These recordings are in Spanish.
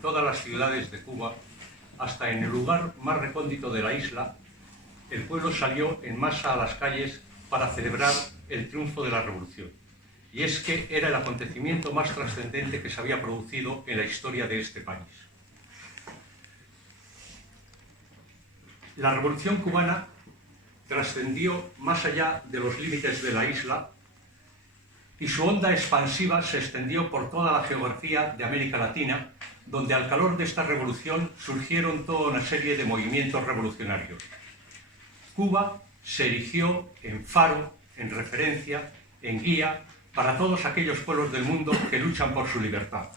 todas las ciudades de Cuba, hasta en el lugar más recóndito de la isla, el pueblo salió en masa a las calles para celebrar el triunfo de la revolución. Y es que era el acontecimiento más trascendente que se había producido en la historia de este país. La revolución cubana trascendió más allá de los límites de la isla y su onda expansiva se extendió por toda la geografía de América Latina, donde al calor de esta revolución surgieron toda una serie de movimientos revolucionarios. Cuba se erigió en faro, en referencia, en guía para todos aquellos pueblos del mundo que luchan por su libertad.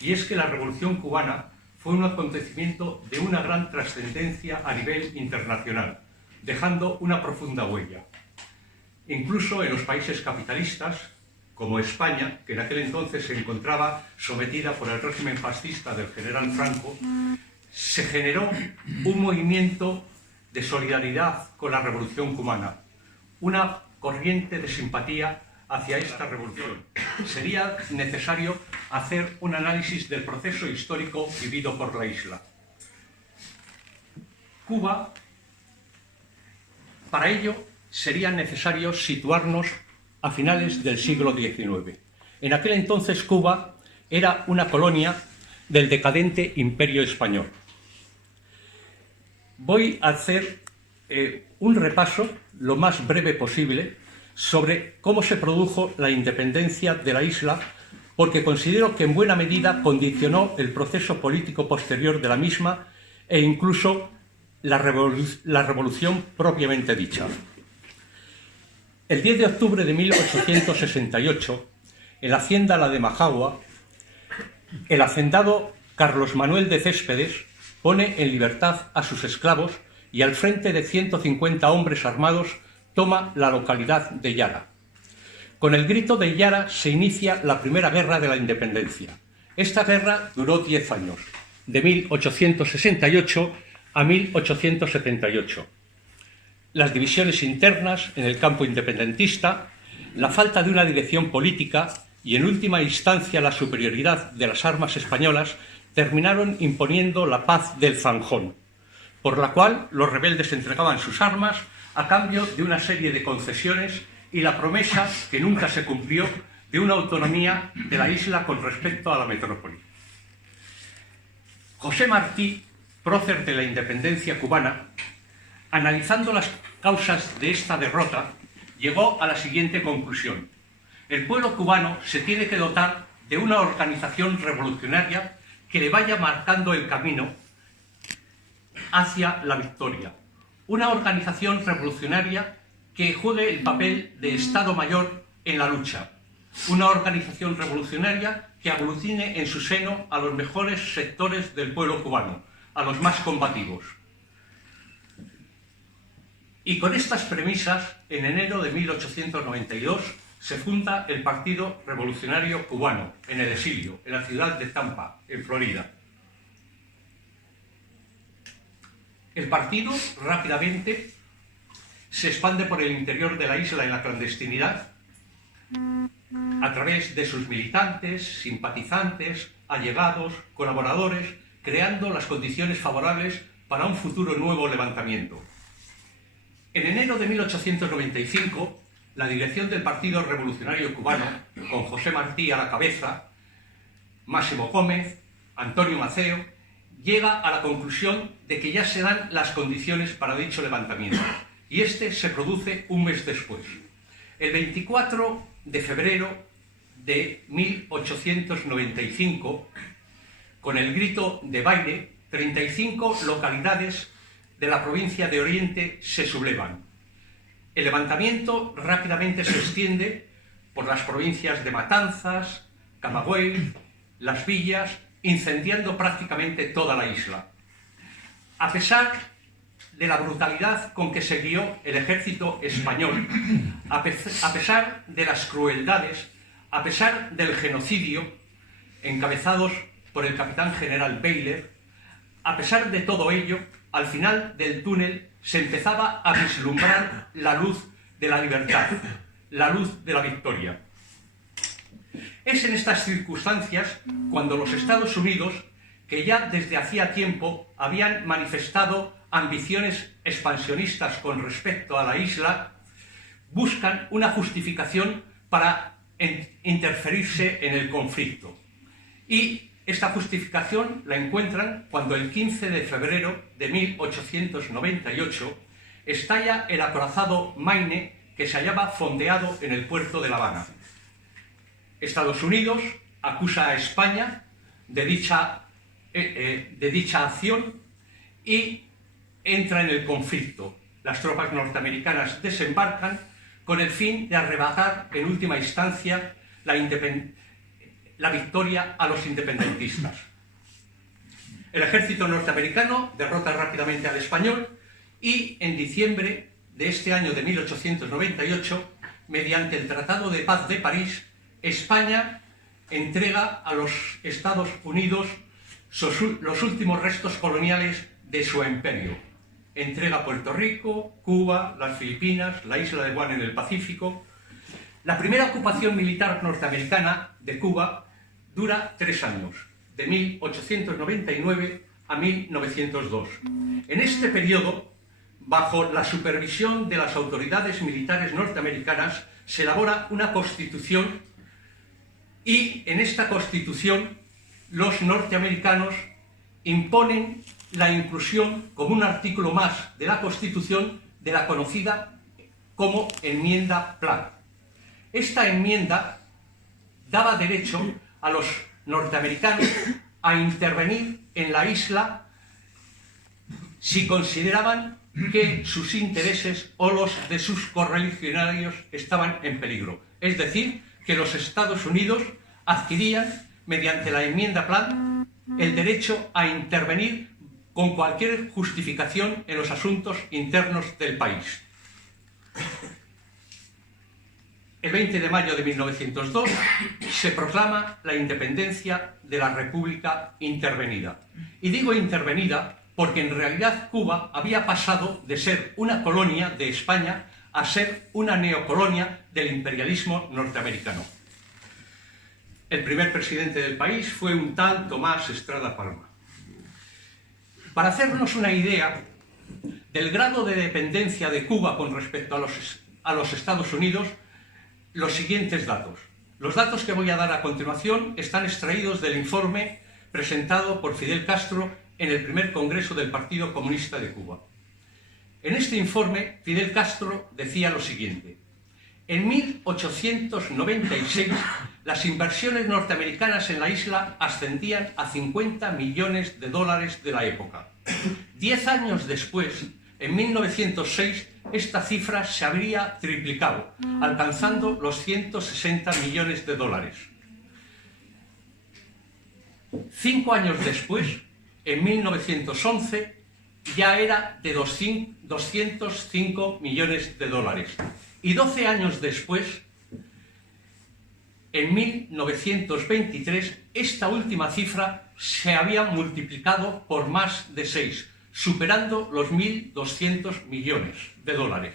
Y es que la Revolución cubana fue un acontecimiento de una gran trascendencia a nivel internacional, dejando una profunda huella. Incluso en los países capitalistas, como España, que en aquel entonces se encontraba sometida por el régimen fascista del general Franco, se generó un movimiento de solidaridad con la Revolución cubana, una corriente de simpatía hacia esta revolución. Sería necesario hacer un análisis del proceso histórico vivido por la isla. Cuba, para ello, sería necesario situarnos a finales del siglo XIX. En aquel entonces Cuba era una colonia del decadente Imperio Español. Voy a hacer un repaso, lo más breve posible, sobre cómo se produjo la independencia de la isla, porque considero que en buena medida condicionó el proceso político posterior de la misma e incluso la revolución propiamente dicha. El 10 de octubre de 1868, en la hacienda La de Majagua, el hacendado Carlos Manuel de Céspedes pone en libertad a sus esclavos y al frente de 150 hombres armados toma la localidad de Yara. Con el grito de Yara se inicia la primera guerra de la independencia. Esta guerra duró 10 años, de 1868 a 1878. Las divisiones internas en el campo independentista, la falta de una dirección política y, en última instancia, la superioridad de las armas españolas terminaron imponiendo la paz del Zanjón, por la cual los rebeldes entregaban sus armas a cambio de una serie de concesiones y la promesa, que nunca se cumplió, de una autonomía de la isla con respecto a la metrópoli. José Martí, prócer de la independencia cubana, analizando las causas de esta derrota, llegó a la siguiente conclusión: el pueblo cubano se tiene que dotar de una organización revolucionaria que le vaya marcando el camino hacia la victoria. Una organización revolucionaria que juegue el papel de Estado Mayor en la lucha. Una organización revolucionaria que aglutine en su seno a los mejores sectores del pueblo cubano, a los más combativos. Y con estas premisas, en enero de 1892, se funda el Partido Revolucionario Cubano, en el exilio, en la ciudad de Tampa, en Florida. El partido rápidamente se expande por el interior de la isla en la clandestinidad, a través de sus militantes, simpatizantes, allegados, colaboradores, creando las condiciones favorables para un futuro nuevo levantamiento. En enero de 1895, la dirección del Partido Revolucionario Cubano, con José Martí a la cabeza, Máximo Gómez, Antonio Maceo, llega a la conclusión de que ya se dan las condiciones para dicho levantamiento, y este se produce un mes después. El 24 de febrero de 1895, con el grito de baile, 35 localidades de la provincia de Oriente se sublevan. El levantamiento rápidamente se extiende por las provincias de Matanzas, Camagüey, Las Villas, incendiando prácticamente toda la isla. A pesar de la brutalidad con que se guió el ejército español, a pesar de las crueldades, a pesar del genocidio encabezados por el capitán general Baylor, a pesar de todo ello, al final del túnel se empezaba a vislumbrar la luz de la libertad, la luz de la victoria. Es en estas circunstancias cuando los Estados Unidos que ya desde hacía tiempo habían manifestado ambiciones expansionistas con respecto a la isla, buscan una justificación para interferirse en el conflicto. Y esta justificación la encuentran cuando el 15 de febrero de 1898 estalla el acorazado Maine, que se hallaba fondeado en el puerto de La Habana. Estados Unidos acusa a España de dicha acción y entra en el conflicto. Las tropas norteamericanas desembarcan con el fin de arrebatar en última instancia la victoria a los independentistas. El ejército norteamericano derrota rápidamente al español y en diciembre de este año de 1898, mediante el Tratado de Paz de París, España entrega a los Estados Unidos los últimos restos coloniales de su imperio. Entrega Puerto Rico, Cuba, las Filipinas, la isla de Guam en el Pacífico. La primera ocupación militar norteamericana de Cuba dura 3 años, de 1899 a 1902. En este periodo, bajo la supervisión de las autoridades militares norteamericanas, se elabora una constitución y en esta constitución los norteamericanos imponen la inclusión como un artículo más de la Constitución de la conocida como enmienda Platt. Esta enmienda daba derecho a los norteamericanos a intervenir en la isla si consideraban que sus intereses o los de sus correligionarios estaban en peligro. Es decir, que los Estados Unidos adquirían, mediante la enmienda Platt, el derecho a intervenir con cualquier justificación en los asuntos internos del país. El 20 de mayo de 1902 se proclama la independencia de la República intervenida. Y digo intervenida porque en realidad Cuba había pasado de ser una colonia de España a ser una neocolonia del imperialismo norteamericano. El primer presidente del país fue un tal Tomás Estrada Palma. Para hacernos una idea del grado de dependencia de Cuba con respecto a los Estados Unidos, los siguientes datos. Los datos que voy a dar a continuación están extraídos del informe presentado por Fidel Castro en el primer Congreso del Partido Comunista de Cuba. En este informe, Fidel Castro decía lo siguiente: en 1896, las inversiones norteamericanas en la isla ascendían a 50 millones de dólares de la época. 10 años después, en 1906, esta cifra se habría triplicado, alcanzando los 160 millones de dólares. 5 años después, en 1911, ya era de 205 millones de dólares. Y 12 años después, en 1923, esta última cifra se había multiplicado por más de 6, superando los 1.200 millones de dólares.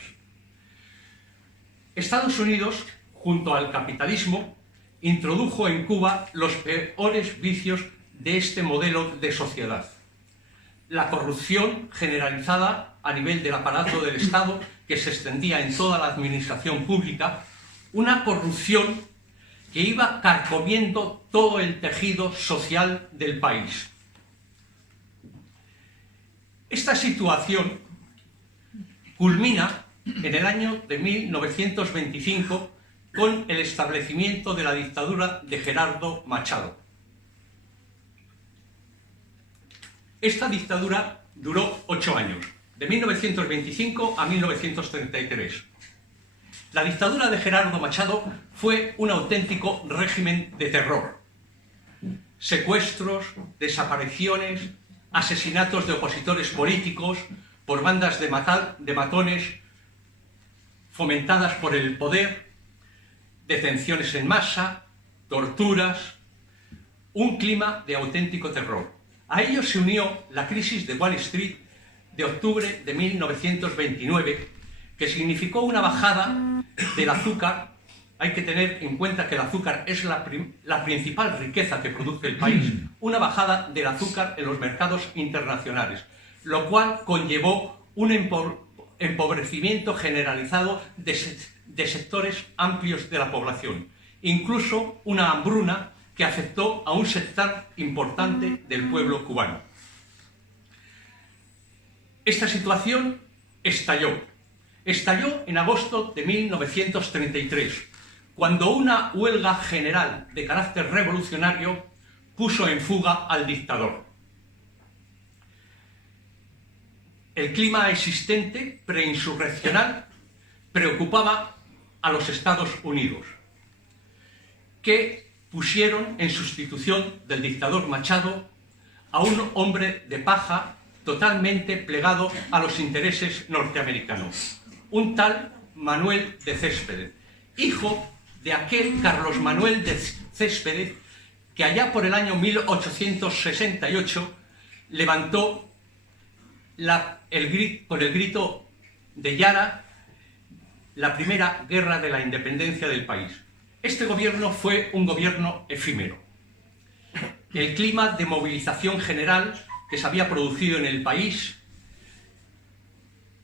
Estados Unidos, junto al capitalismo, introdujo en Cuba los peores vicios de este modelo de sociedad. La corrupción generalizada a nivel del aparato del Estado, que se extendía en toda la administración pública, una corrupción que iba carcomiendo todo el tejido social del país. Esta situación culmina en el año de 1925 con el establecimiento de la dictadura de Gerardo Machado. Esta dictadura duró 8 años, de 1925 a 1933. La dictadura de Gerardo Machado fue un auténtico régimen de terror. Secuestros, desapariciones, asesinatos de opositores políticos por bandas de matones fomentadas por el poder, detenciones en masa, torturas, un clima de auténtico terror. A ello se unió la crisis de Wall Street de octubre de 1929, que significó una bajada del azúcar hay que tener en cuenta que el azúcar es la principal riqueza que produce el país, una bajada del azúcar en los mercados internacionales, lo cual conllevó un empobrecimiento generalizado de sectores amplios de la población, incluso una hambruna que afectó a un sector importante del pueblo cubano. Esta situación estalló en agosto de 1933, cuando una huelga general de carácter revolucionario puso en fuga al dictador. El clima existente preinsurreccional preocupaba a los Estados Unidos, que pusieron en sustitución del dictador Machado a un hombre de paja totalmente plegado a los intereses norteamericanos, un tal Manuel de Céspedes, hijo de aquel Carlos Manuel de Céspedes que allá por el año 1868 levantó con el grito de Yara la primera guerra de la independencia del país. Este gobierno fue un gobierno efímero. El clima de movilización general que se había producido en el país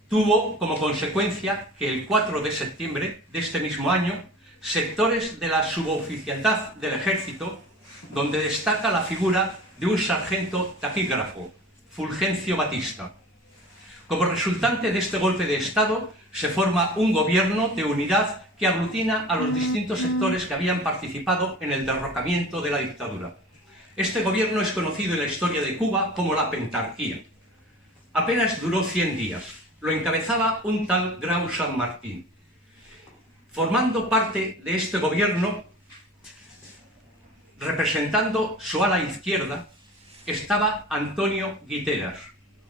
tuvo como consecuencia que el 4 de septiembre de este mismo año, sectores de la suboficialidad del ejército, donde destaca la figura de un sargento taquígrafo, Fulgencio Batista. Como resultante de este golpe de Estado, se forma un gobierno de unidad que aglutina a los distintos sectores que habían participado en el derrocamiento de la dictadura. Este gobierno es conocido en la historia de Cuba como la pentarquía. Apenas duró 100 días. Lo encabezaba un tal Grau San Martín. Formando parte de este gobierno, representando su ala izquierda, estaba Antonio Guiteras,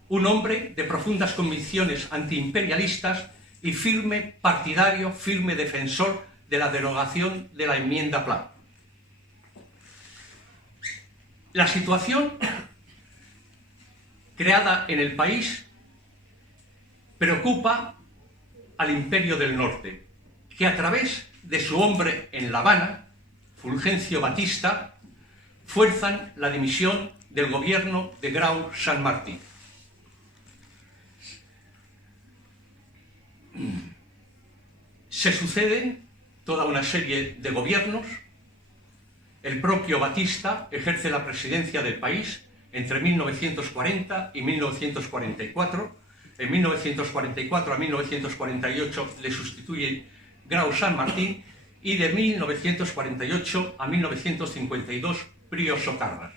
un hombre de profundas convicciones antiimperialistas y firme partidario, firme defensor de la derogación de la enmienda Pla. La situación creada en el país preocupa al Imperio del Norte, que a través de su hombre en La Habana, Fulgencio Batista, fuerzan la dimisión del gobierno de Grau San Martín. Se suceden toda una serie de gobiernos. El propio Batista ejerce la presidencia del país entre 1940 y 1944. En 1944 a 1948 le sustituye Grau San Martín y de 1948 a 1952 Pío Socarrás.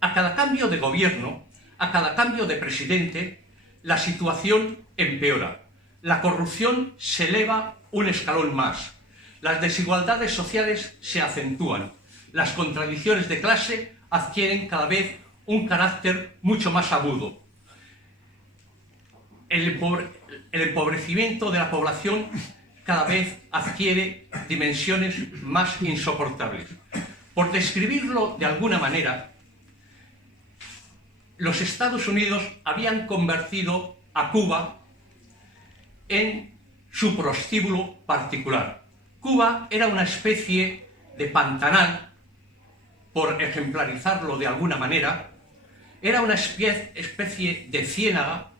A cada cambio de gobierno, a cada cambio de presidente, la situación empeora. La corrupción se eleva un escalón más. Las desigualdades sociales se acentúan. Las contradicciones de clase adquieren cada vez un carácter mucho más agudo. El empobrecimiento de la población cada vez adquiere dimensiones más insoportables. Por describirlo de alguna manera, los Estados Unidos habían convertido a Cuba en su prostíbulo particular. Cuba era una especie de pantanal, por ejemplarizarlo de alguna manera, era una especie de ciénaga,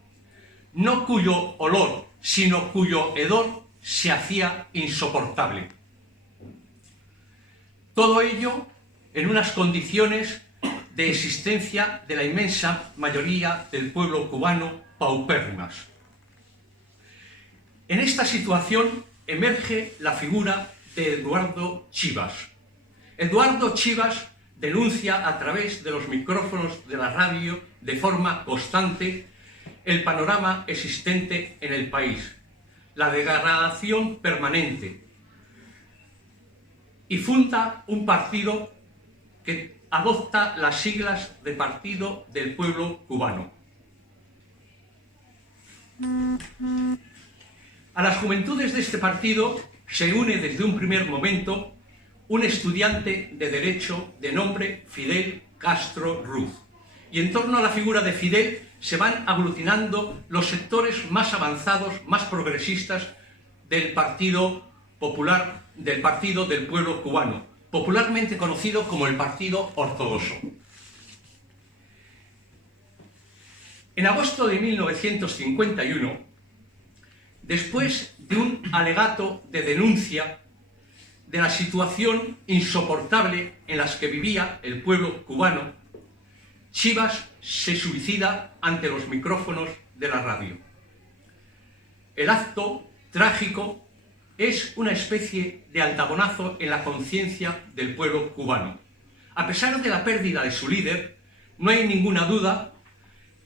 no cuyo olor, sino cuyo hedor se hacía insoportable. Todo ello en unas condiciones de existencia de la inmensa mayoría del pueblo cubano paupérrimas. En esta situación emerge la figura de Eduardo Chivas. Eduardo Chivas denuncia a través de los micrófonos de la radio de forma constante el panorama existente en el país, la degradación permanente, y funda un partido que adopta las siglas de Partido del Pueblo Cubano. A las juventudes de este partido se une desde un primer momento un estudiante de Derecho de nombre Fidel Castro Ruz. Y en torno a la figura de Fidel se van aglutinando los sectores más avanzados, más progresistas del Partido popular del Partido del Pueblo Cubano, popularmente conocido como el Partido Ortodoxo. En agosto de 1951, después de un alegato de denuncia de la situación insoportable en la que vivía el pueblo cubano, Chivas se suicida ante los micrófonos de la radio. El acto trágico es una especie de aldabonazo en la conciencia del pueblo cubano. A pesar de la pérdida de su líder, no hay ninguna duda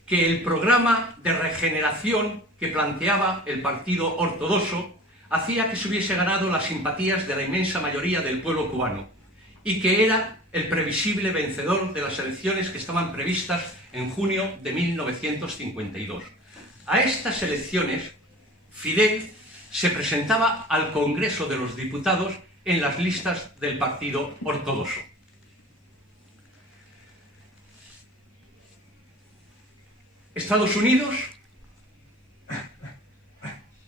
que el programa de regeneración que planteaba el Partido Ortodoxo hacía que se hubiese ganado las simpatías de la inmensa mayoría del pueblo cubano y que era el previsible vencedor de las elecciones que estaban previstas en junio de 1952. A estas elecciones, Fidel se presentaba al Congreso de los Diputados en las listas del Partido Ortodoxo. Estados Unidos,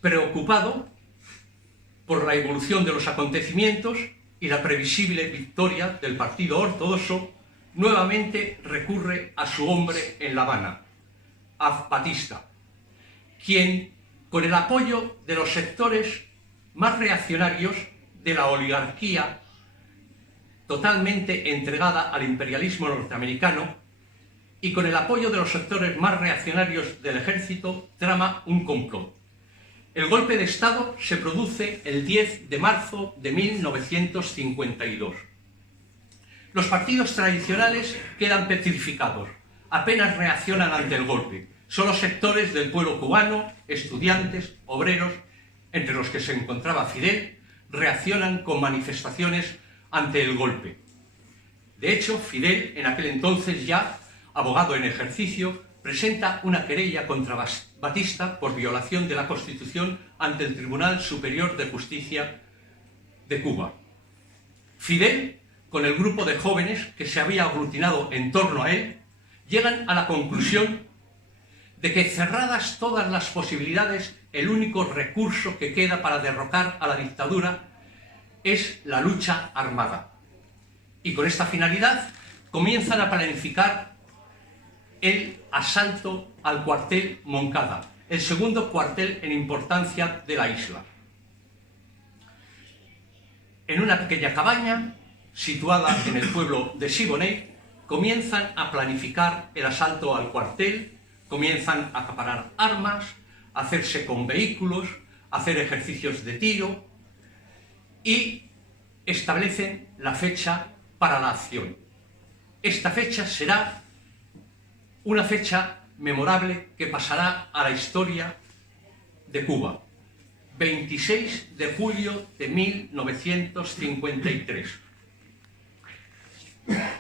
preocupado por la evolución de los acontecimientos y la previsible victoria del Partido Ortodoxo, nuevamente recurre a su hombre en La Habana, a Batista, quien, con el apoyo de los sectores más reaccionarios de la oligarquía totalmente entregada al imperialismo norteamericano y con el apoyo de los sectores más reaccionarios del ejército, trama un complot. El golpe de Estado se produce el 10 de marzo de 1952. Los partidos tradicionales quedan petrificados, apenas reaccionan ante el golpe. Solo sectores del pueblo cubano, estudiantes, obreros, entre los que se encontraba Fidel, reaccionan con manifestaciones ante el golpe. De hecho, Fidel, en aquel entonces ya abogado en ejercicio, presenta una querella contra Batista por violación de la Constitución ante el Tribunal Superior de Justicia de Cuba. Fidel, con el grupo de jóvenes que se había aglutinado en torno a él, llegan a la conclusión de que, cerradas todas las posibilidades, el único recurso que queda para derrocar a la dictadura es la lucha armada. Y con esta finalidad comienzan a planificar el asalto al cuartel Moncada, el segundo cuartel en importancia de la isla. En una pequeña cabaña, situada en el pueblo de Siboney, comienzan a planificar el asalto al cuartel, comienzan a acaparar armas, a hacerse con vehículos, a hacer ejercicios de tiro y establecen la fecha para la acción. Esta fecha será una fecha memorable que pasará a la historia de Cuba. 26 de julio de 1953.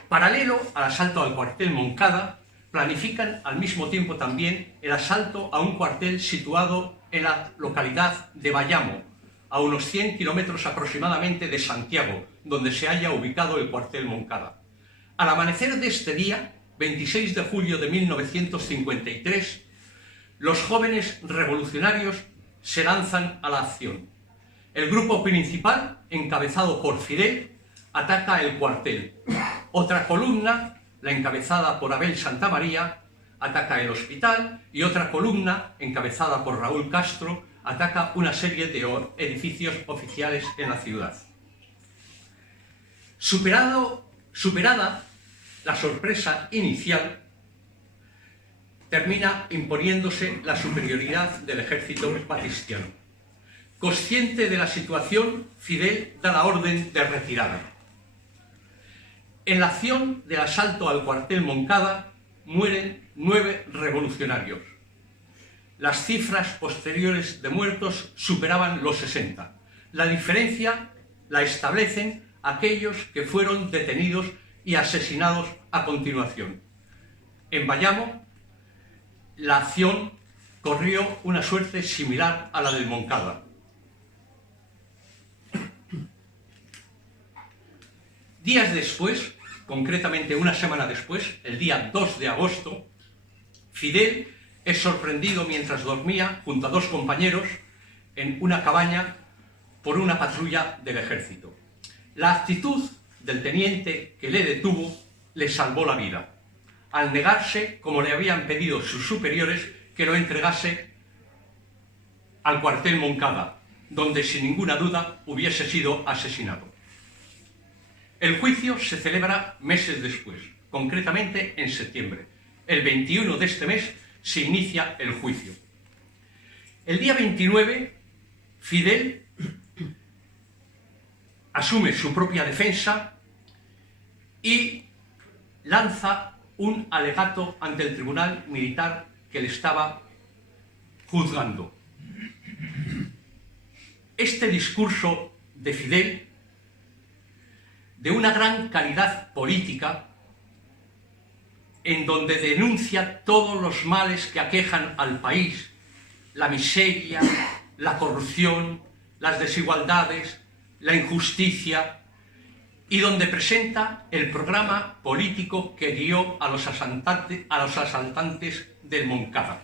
Paralelo al asalto al cuartel Moncada, planifican al mismo tiempo también el asalto a un cuartel situado en la localidad de Bayamo, a unos 100 kilómetros aproximadamente de Santiago, donde se halla ubicado el cuartel Moncada. Al amanecer de este día, 26 de julio de 1953, los jóvenes revolucionarios se lanzan a la acción. El grupo principal, encabezado por Fidel, ataca el cuartel. Otra columna, la encabezada por Abel Santamaría, ataca el hospital, y otra columna, encabezada por Raúl Castro, ataca una serie de edificios oficiales en la ciudad. Superada la sorpresa inicial, termina imponiéndose la superioridad del ejército batistiano. Consciente de la situación, Fidel da la orden de retirada. En la acción del asalto al cuartel Moncada mueren 9 revolucionarios. Las cifras posteriores de muertos superaban los 60. La diferencia la establecen aquellos que fueron detenidos y asesinados a continuación. En Bayamo, la acción corrió una suerte similar a la del Moncada. Días después, concretamente una semana después, el día 2 de agosto, Fidel es sorprendido mientras dormía junto a 2 compañeros en una cabaña por una patrulla del ejército. La actitud del teniente que le detuvo le salvó la vida, al negarse, como le habían pedido sus superiores, que lo entregase al cuartel Moncada, donde sin ninguna duda hubiese sido asesinado. El juicio se celebra meses después, concretamente en septiembre. El 21 de este mes se inicia el juicio. El día 29, Fidel asume su propia defensa y lanza un alegato ante el tribunal militar que le estaba juzgando. Este discurso de Fidel, de una gran calidad política, en donde denuncia todos los males que aquejan al país, la miseria, la corrupción, las desigualdades, la injusticia, y donde presenta el programa político que guió a los asaltantes del Moncada.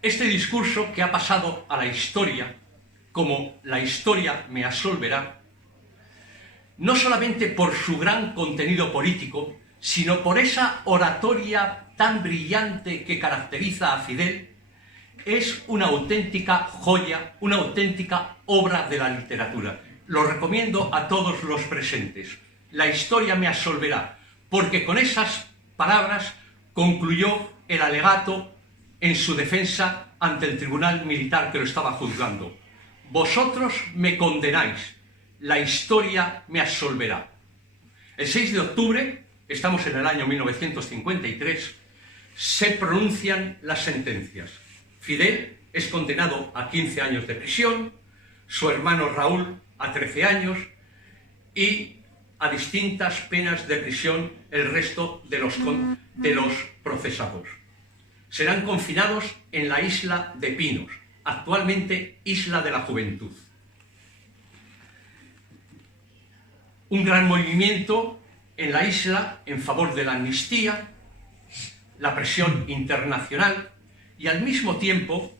Este discurso, que ha pasado a la historia como "la historia me absolverá", no solamente por su gran contenido político, sino por esa oratoria tan brillante que caracteriza a Fidel, es una auténtica joya, una auténtica obra de la literatura. Lo recomiendo a todos los presentes. La historia me absolverá, porque con esas palabras concluyó el alegato en su defensa ante el tribunal militar que lo estaba juzgando. Vosotros me condenáis, la historia me absolverá. El 6 de octubre, estamos en el año 1953, se pronuncian las sentencias. Fidel es condenado a 15 años de prisión, su hermano Raúl a 13 años y a distintas penas de prisión el resto de los procesados. Serán confinados en la isla de Pinos, actualmente Isla de la Juventud. Un gran movimiento en la isla en favor de la amnistía, la presión internacional y al mismo tiempo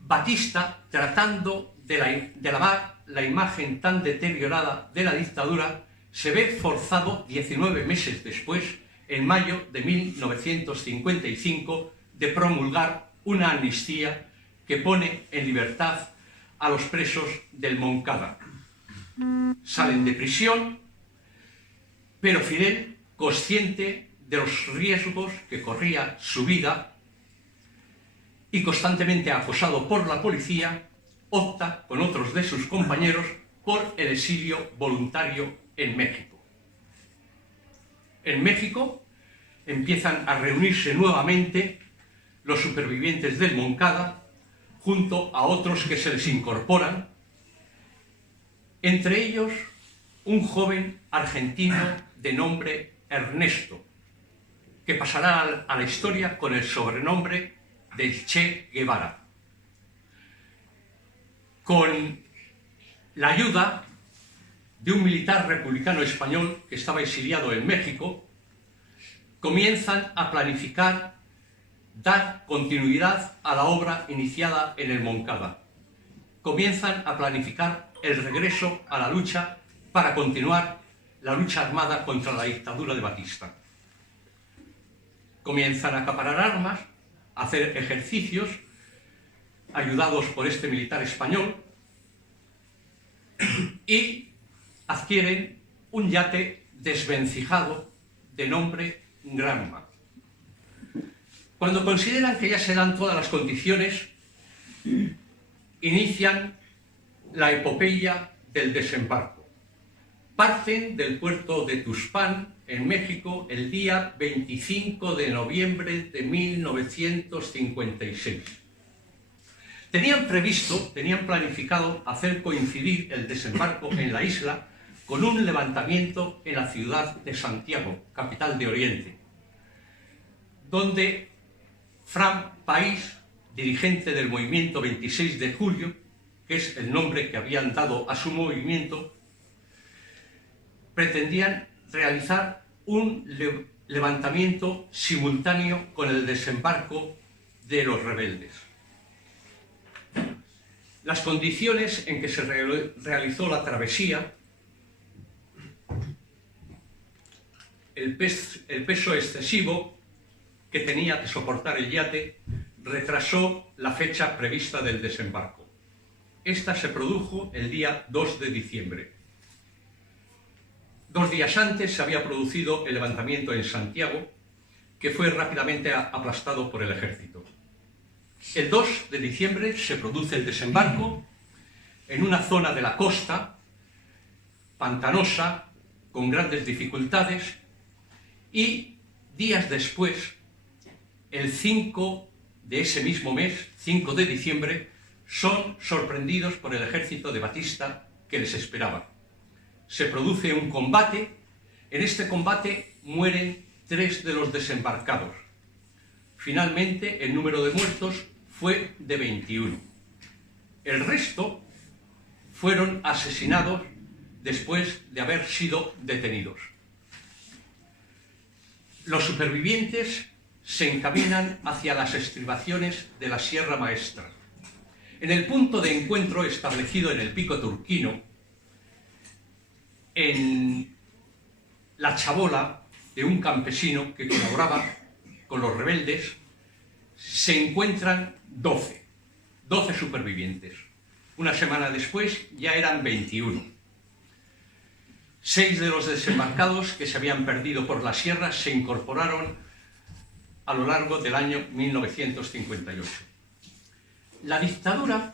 Batista, tratando de lavar la imagen tan deteriorada de la dictadura, se ve forzado 19 meses después, en mayo de 1955, de promulgar una amnistía que pone en libertad a los presos del Moncada. Salen de prisión, pero Fidel, consciente de los riesgos que corría su vida y constantemente acosado por la policía, opta, con otros de sus compañeros, por el exilio voluntario en México. En México empiezan a reunirse nuevamente los supervivientes del Moncada, junto a otros que se les incorporan, entre ellos un joven argentino de nombre Ernesto, que pasará a la historia con el sobrenombre del Che Guevara. Con la ayuda de un militar republicano español que estaba exiliado en México, comienzan a planificar dar continuidad a la obra iniciada en el Moncada. Comienzan a planificar el regreso a la lucha para continuar la lucha armada contra la dictadura de Batista. Comienzan a acaparar armas, a hacer ejercicios, ayudados por este militar español, y adquieren un yate desvencijado de nombre Granma. Cuando consideran que ya se dan todas las condiciones, inician la epopeya del desembarco. Parten del puerto de Tuxpan, en México, el día 25 de noviembre de 1956. Tenían planificado hacer coincidir el desembarco en la isla con un levantamiento en la ciudad de Santiago, capital de Oriente, donde Fran País, dirigente del movimiento 26 de julio, que es el nombre que habían dado a su movimiento, pretendían realizar un levantamiento simultáneo con el desembarco de los rebeldes. Las condiciones en que se realizó la travesía, el peso excesivo que tenía que soportar el yate, retrasó la fecha prevista del desembarco. Esta se produjo el día 2 de diciembre. 2 días antes se había producido el levantamiento en Santiago, que fue rápidamente aplastado por el ejército. El 2 de diciembre se produce el desembarco en una zona de la costa, pantanosa, con grandes dificultades, y días después, el 5 de ese mismo mes, 5 de diciembre, son sorprendidos por el ejército de Batista que les esperaba. Se produce un combate. En este combate mueren 3 de los desembarcados. Finalmente, el número de muertos fue de 21. El resto fueron asesinados después de haber sido detenidos. Los supervivientes se encaminan hacia las estribaciones de la Sierra Maestra. En el punto de encuentro establecido en el Pico Turquino, en la chabola de un campesino que colaboraba con los rebeldes, se encuentran 12 supervivientes. Una semana después ya eran 21. 6 de los desembarcados que se habían perdido por la sierra se incorporaron a lo largo del año 1958. La dictadura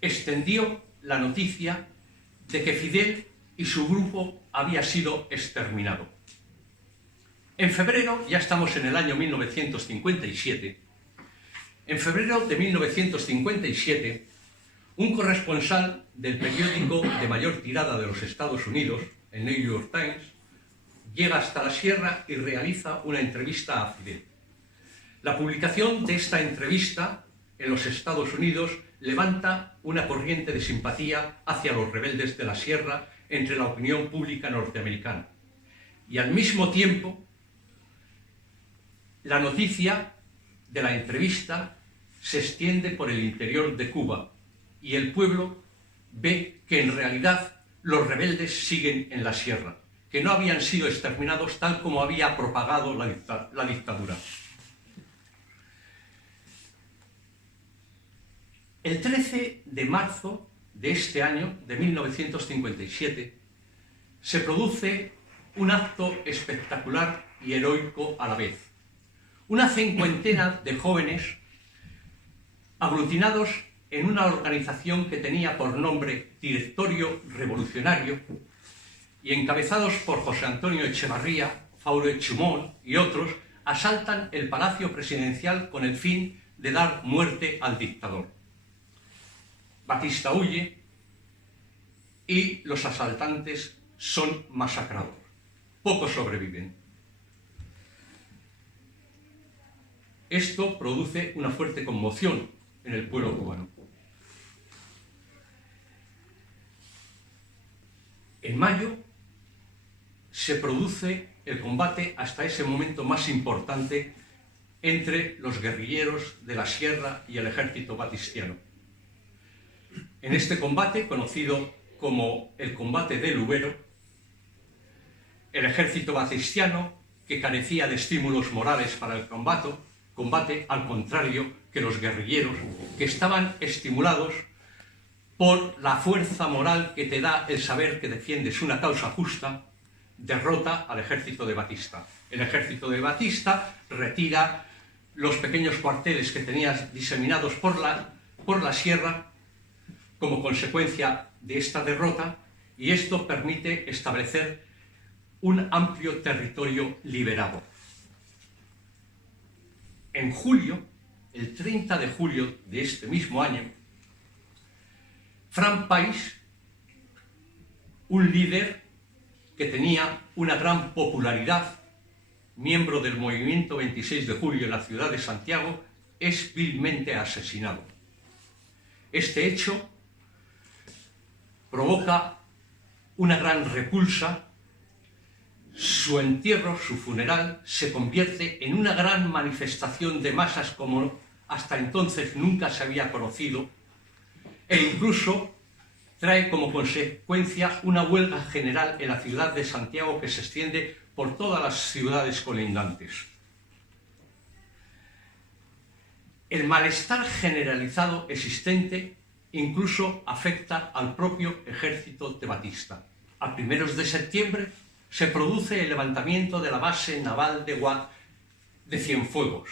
extendió la noticia de que Fidel y su grupo había sido exterminado. En febrero, ya estamos en el año 1957, en febrero de 1957, un corresponsal del periódico de mayor tirada de los Estados Unidos, el New York Times, llega hasta la sierra y realiza una entrevista a Fidel. La publicación de esta entrevista en los Estados Unidos levanta una corriente de simpatía hacia los rebeldes de la sierra entre la opinión pública norteamericana. Y al mismo tiempo, la noticia de la entrevista se extiende por el interior de Cuba y el pueblo ve que en realidad los rebeldes siguen en la sierra, que no habían sido exterminados tal como había propagado la dictadura. El 13 de marzo de este año, de 1957, se produce un acto espectacular y heroico a la vez. Una cincuentena de jóvenes aglutinados en una organización que tenía por nombre Directorio Revolucionario y encabezados por José Antonio Echevarría, Faure Chumón y otros, asaltan el Palacio Presidencial con el fin de dar muerte al dictador. Batista huye y los asaltantes son masacrados. Pocos sobreviven. Esto produce una fuerte conmoción en el pueblo cubano. En mayo se produce el combate hasta ese momento más importante entre los guerrilleros de la sierra y el ejército batistiano. En este combate, conocido como el combate del Ubero, el ejército batistiano, que carecía de estímulos morales para el combate, al contrario que los guerrilleros, que estaban estimulados por la fuerza moral que te da el saber que defiendes una causa justa, derrota al ejército de Batista. El ejército de Batista retira los pequeños cuarteles que tenía diseminados por la sierra como consecuencia de esta derrota, y esto permite establecer un amplio territorio liberado. En julio, el 30 de julio de este mismo año, Frank Pais, un líder que tenía una gran popularidad, miembro del movimiento 26 de julio en la ciudad de Santiago, es vilmente asesinado. Este hecho provoca una gran repulsa. Su entierro, su funeral, se convierte en una gran manifestación de masas como hasta entonces nunca se había conocido, e incluso trae como consecuencia una huelga general en la ciudad de Santiago que se extiende por todas las ciudades colindantes. El malestar generalizado existente incluso afecta al propio ejército de Batista. A primeros de septiembre se produce el levantamiento de la base naval de Cienfuegos.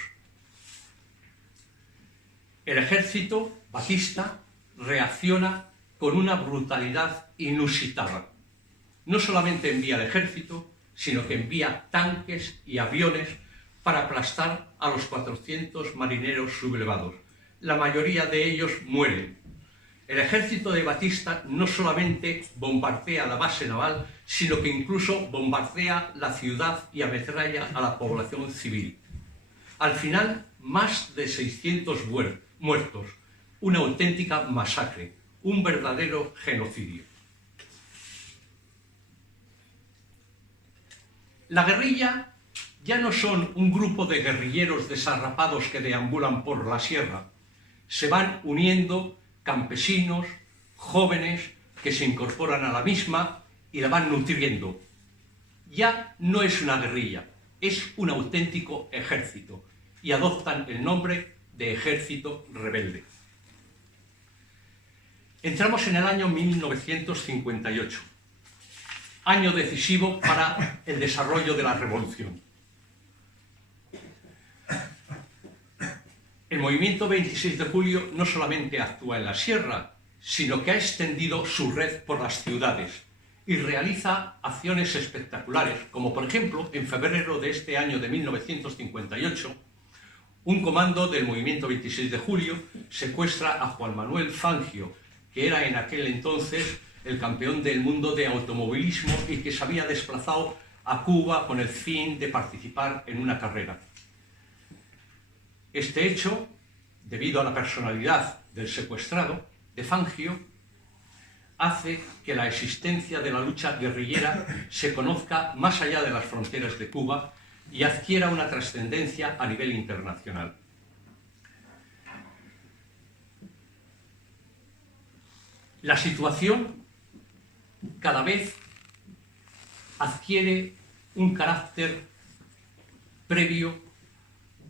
El ejército Batista reacciona con una brutalidad inusitada. No solamente envía el ejército, sino que envía tanques y aviones para aplastar a los 400 marineros sublevados. La mayoría de ellos mueren. El ejército de Batista no solamente bombardea la base naval, sino que incluso bombardea la ciudad y ametralla a la población civil. Al final, más de 600 muertos, una auténtica masacre, un verdadero genocidio. La guerrilla ya no son un grupo de guerrilleros desarrapados que deambulan por la sierra. Se van uniendo campesinos, jóvenes que se incorporan a la misma y la van nutriendo. Ya no es una guerrilla, es un auténtico ejército y adoptan el nombre de ejército rebelde. Entramos en el año 1958, año decisivo para el desarrollo de la revolución. El movimiento 26 de julio no solamente actúa en la sierra, sino que ha extendido su red por las ciudades y realiza acciones espectaculares, como por ejemplo, en febrero de este año de 1958, un comando del movimiento 26 de julio secuestra a Juan Manuel Fangio, que era en aquel entonces el campeón del mundo de automovilismo y que se había desplazado a Cuba con el fin de participar en una carrera. Este hecho, debido a la personalidad del secuestrado, de Fangio, hace que la existencia de la lucha guerrillera se conozca más allá de las fronteras de Cuba y adquiera una trascendencia a nivel internacional. La situación cada vez adquiere un carácter previo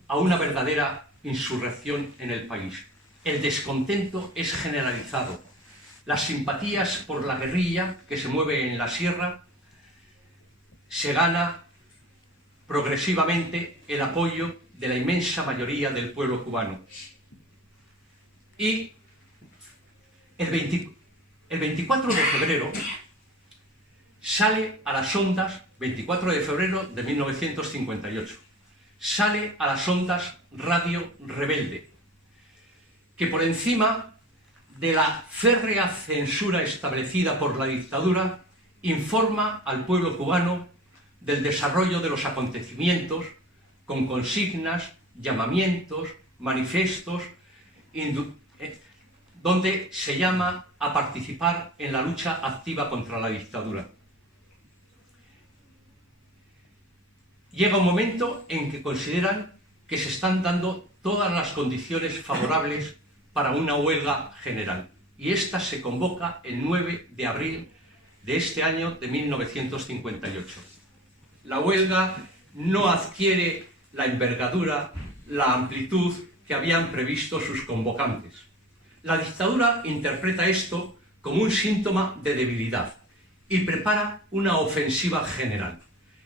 a una verdadera insurrección en el país. El descontento es generalizado. Las simpatías por la guerrilla que se mueve en la sierra se gana progresivamente el apoyo de la inmensa mayoría del pueblo cubano. Y el 24 de febrero sale a las ondas, 24 de febrero de 1958, sale a las ondas Radio Rebelde, que por encima de la férrea censura establecida por la dictadura, informa al pueblo cubano del desarrollo de los acontecimientos con consignas, llamamientos, manifiestos, donde se llama a participar en la lucha activa contra la dictadura. Llega un momento en que consideran que se están dando todas las condiciones favorables para una huelga general, y esta se convoca el 9 de abril de este año de 1958. La huelga no adquiere la envergadura, la amplitud que habían previsto sus convocantes. La dictadura interpreta esto como un síntoma de debilidad y prepara una ofensiva general.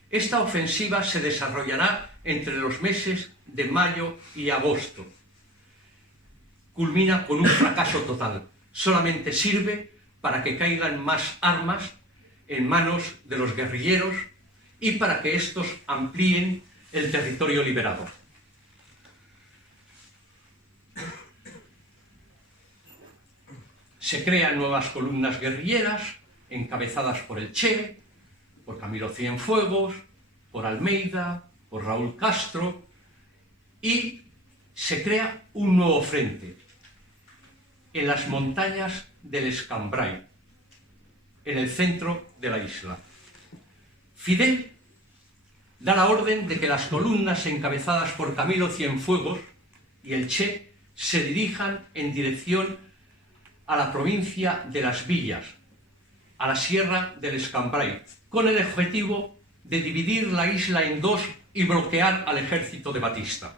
Esta ofensiva se desarrollará entre los meses de mayo y agosto. Culmina con un fracaso total. Solamente sirve para que caigan más armas en manos de los guerrilleros y para que estos amplíen el territorio liberado. Se crean nuevas columnas guerrilleras encabezadas por el Che, por Camilo Cienfuegos, por Almeida, por Raúl Castro, y se crea un nuevo frente en las montañas del Escambray, en el centro de la isla. Fidel da la orden de que las columnas encabezadas por Camilo Cienfuegos y el Che se dirijan en dirección a la provincia de Las Villas, a la Sierra del Escambray, con el objetivo de dividir la isla en dos y bloquear al ejército de Batista.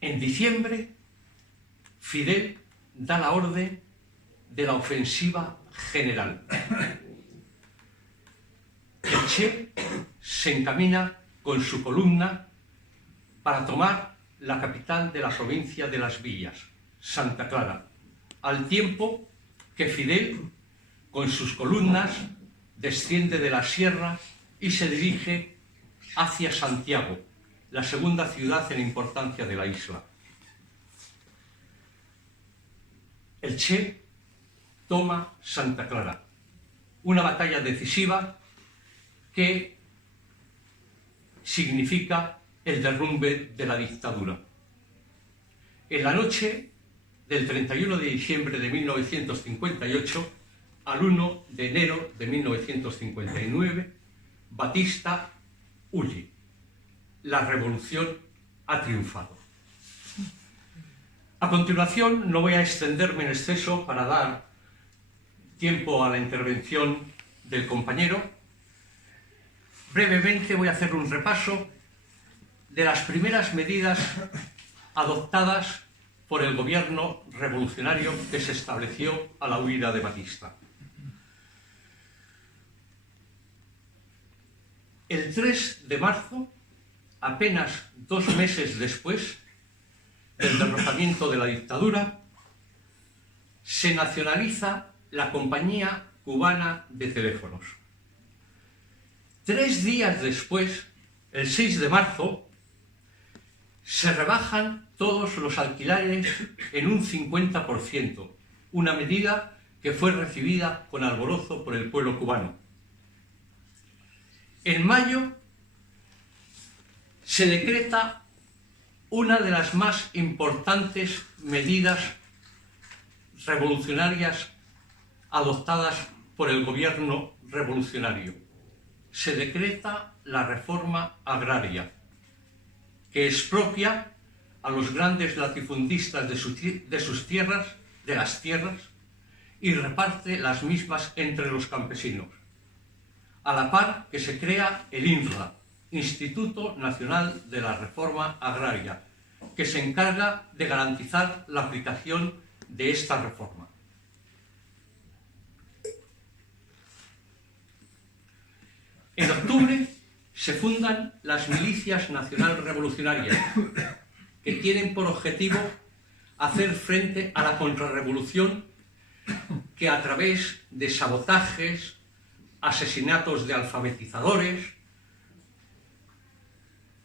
En diciembre, Fidel da la orden de la ofensiva general. El Che se encamina con su columna para tomar la capital de la provincia de Las Villas, Santa Clara, al tiempo que Fidel, con sus columnas, desciende de la sierra y se dirige hacia Santiago, la segunda ciudad en importancia de la isla. El Che toma Santa Clara, una batalla decisiva que significa el derrumbe de la dictadura. En la noche del 31 de diciembre de 1958 al 1 de enero de 1959, Batista huye. La revolución ha triunfado. A continuación, no voy a extenderme en exceso para dar tiempo a la intervención del compañero. Brevemente voy a hacer un repaso de las primeras medidas adoptadas por el gobierno revolucionario que se estableció a la huida de Batista. El 3 de marzo, apenas 2 meses después del derrocamiento de la dictadura, se nacionaliza la Compañía Cubana de Teléfonos. 3 días después, el 6 de marzo, se rebajan todos los alquileres en un 50%, una medida que fue recibida con alborozo por el pueblo cubano. En mayo se decreta una de las más importantes medidas revolucionarias adoptadas por el gobierno revolucionario. Se decreta la reforma agraria, que expropia a los grandes latifundistas de sus tierras, de las tierras, y reparte las mismas entre los campesinos, a la par que se crea el INRA, Instituto Nacional de la Reforma Agraria, que se encarga de garantizar la aplicación de esta reforma. En octubre se fundan las milicias nacional revolucionarias, que tienen por objetivo hacer frente a la contrarrevolución que a través de sabotajes, asesinatos de alfabetizadores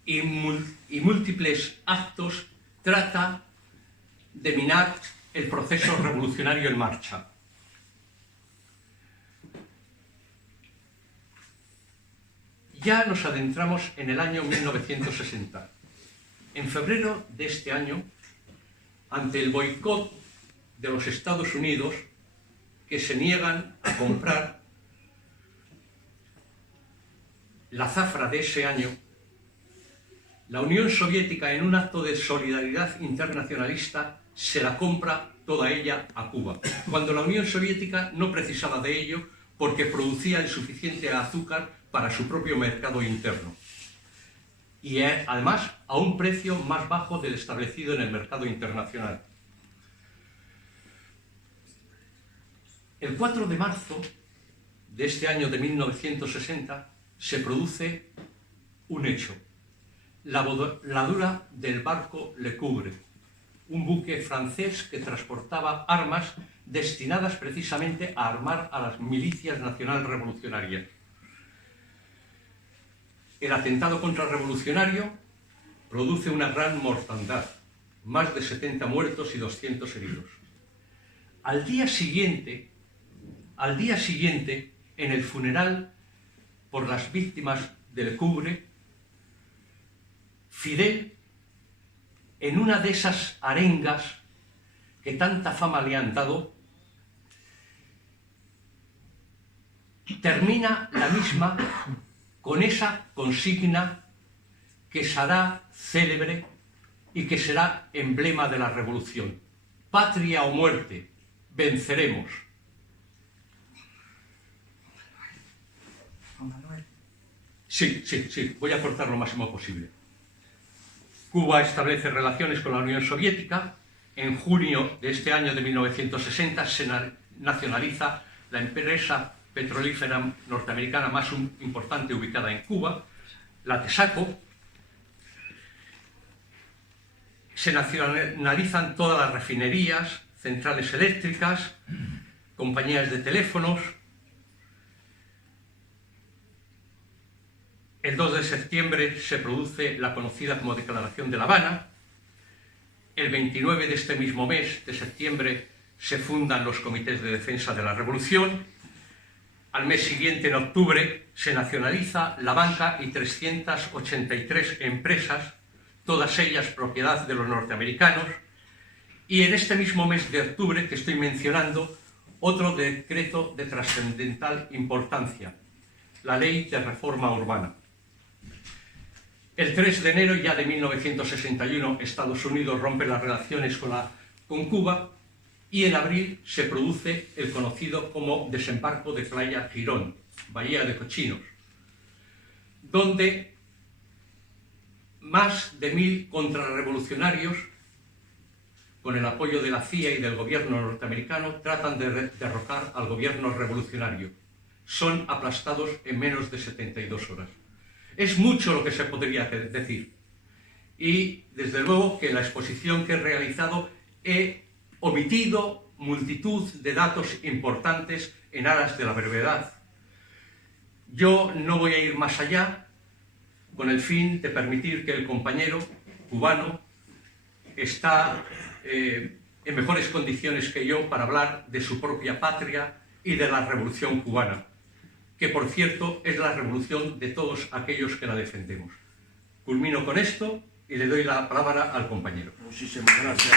y múltiples actos trata de minar el proceso revolucionario en marcha. Ya nos adentramos en el año 1960. En febrero de este año, ante el boicot de los Estados Unidos, que se niegan a comprar la zafra de ese año, la Unión Soviética, en un acto de solidaridad internacionalista, se la compra toda ella a Cuba, cuando la Unión Soviética no precisaba de ello porque producía el suficiente azúcar para su propio mercado interno. Y además a un precio más bajo del establecido en el mercado internacional. El 4 de marzo de este año de 1960 se produce un hecho: la voladura del barco Le Coubre, un buque francés que transportaba armas destinadas precisamente a armar a las milicias nacional revolucionarias. El atentado contrarrevolucionario produce una gran mortandad, más de 70 muertos y 200 heridos. Al día siguiente, en el funeral por las víctimas del Coubre, Fidel, en una de esas arengas que tanta fama le han dado, termina la misma con esa consigna que será célebre y que será emblema de la revolución. Patria o muerte, venceremos. Sí, voy a cortar lo máximo posible. Cuba establece relaciones con la Unión Soviética. En junio de este año de 1960 se nacionaliza la empresa petrolífera norteamericana más importante ubicada en Cuba, la Texaco. Se nacionalizan todas las refinerías, centrales eléctricas, compañías de teléfonos. El 2 de septiembre se produce la conocida como Declaración de La Habana. El 29 de este mismo mes de septiembre se fundan los comités de defensa de la revolución. Al mes siguiente, en octubre, se nacionaliza la banca y 383 empresas, todas ellas propiedad de los norteamericanos. Y en este mismo mes de octubre que estoy mencionando, otro decreto de trascendental importancia, la Ley de Reforma Urbana. El 3 de enero ya de 1961 Estados Unidos rompe las relaciones con Cuba y en abril se produce el conocido como desembarco de Playa Girón, Bahía de Cochinos, donde más de 1000 contrarrevolucionarios, con el apoyo de la CIA y del gobierno norteamericano, tratan de derrocar al gobierno revolucionario. Son aplastados en menos de 72 horas. Es mucho lo que se podría decir. Y desde luego que en la exposición que he realizado he omitido multitud de datos importantes en aras de la brevedad. Yo no voy a ir más allá con el fin de permitir que el compañero cubano está en mejores condiciones que yo para hablar de su propia patria y de la revolución cubana, que por cierto es la revolución de todos aquellos que la defendemos. Culmino con esto y le doy la palabra al compañero. Muchísimas gracias.